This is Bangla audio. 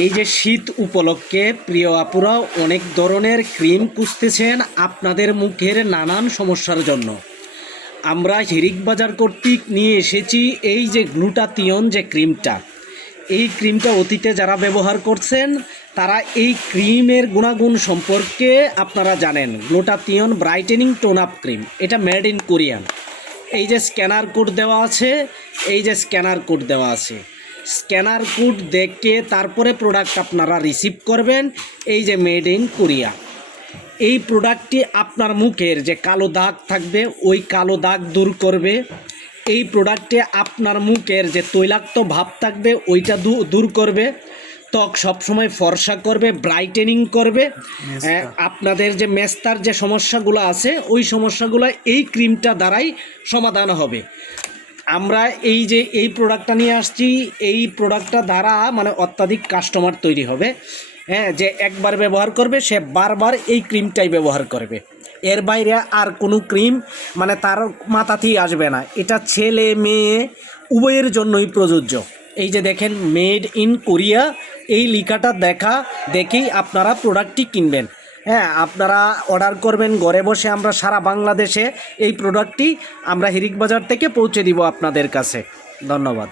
এই যে শীত উপলক্ষে প্রিয় আপুরা অনেক ধরনের ক্রিম খুঁজতেছেন আপনাদের মুখের নানান সমস্যার জন্য। আমরা হিরিক বাজার কর্তৃক নিয়ে এসেছি এই যে গ্লুটাতিয়ন যে ক্রিমটা। এই ক্রিমটা অতীতে যারা ব্যবহার করছেন, তারা এই ক্রিমের গুণাগুণ সম্পর্কে আপনারা জানেন। Glutathione brightening tone up cream, এটা মেড ইন কোরিয়ান এই যে স্ক্যানার কোড দেওয়া আছে, এই যে স্ক্যানার কোড দেওয়া আছে। স্ক্যানার কোড দেখে তারপরে প্রোডাক্ট আপনারা রিসিভ করবেন এই যে মেড ইন কোরিয়া এই প্রোডাক্টটি আপনার মুখের যে কালো দাগ থাকবে ওই কালো দাগ দূর করবে। এই প্রোডাক্টে আপনার মুখের যে তৈলাক্ত ভাব থাকবে ওইটা দূর করবে। ত্বক সবসময় ফর্সা করবে ব্রাইটেনিং করবে। আপনাদের যে মেস্তার যে সমস্যাগুলো আছে ওই সমস্যাগুলো এই ক্রিমটা দ্বারাই সমাধান হবে। আমরা এই যে এই প্রোডাক্টটা নিয়ে আসছি, এই প্রোডাক্টটা দ্বারা মানে অত্যাধিক কাস্টমার তৈরি হবে। হ্যাঁ যে একবার ব্যবহার করবে, সে বারবার এই ক্রিমটাই ব্যবহার করবে। এর বাইরে আর কোনো ক্রিম মানে তার মাথাতেই আসবে না। এটা ছেলে, মেয়ে, উভয়ের জন্যই প্রযোজ্য। এই যে দেখেন মেড ইন কোরিয়া এই লিখাটা দেখা, দেখেই আপনারা প্রোডাক্টটি কিনবেন। হ্যাঁ আপনারা অর্ডার করবেন, ঘরে বসে আমরা সারা বাংলাদেশে এই প্রোডাক্টটি আমরা হিরিক বাজার থেকে পৌঁছে দিব আপনাদের কাছে। ধন্যবাদ।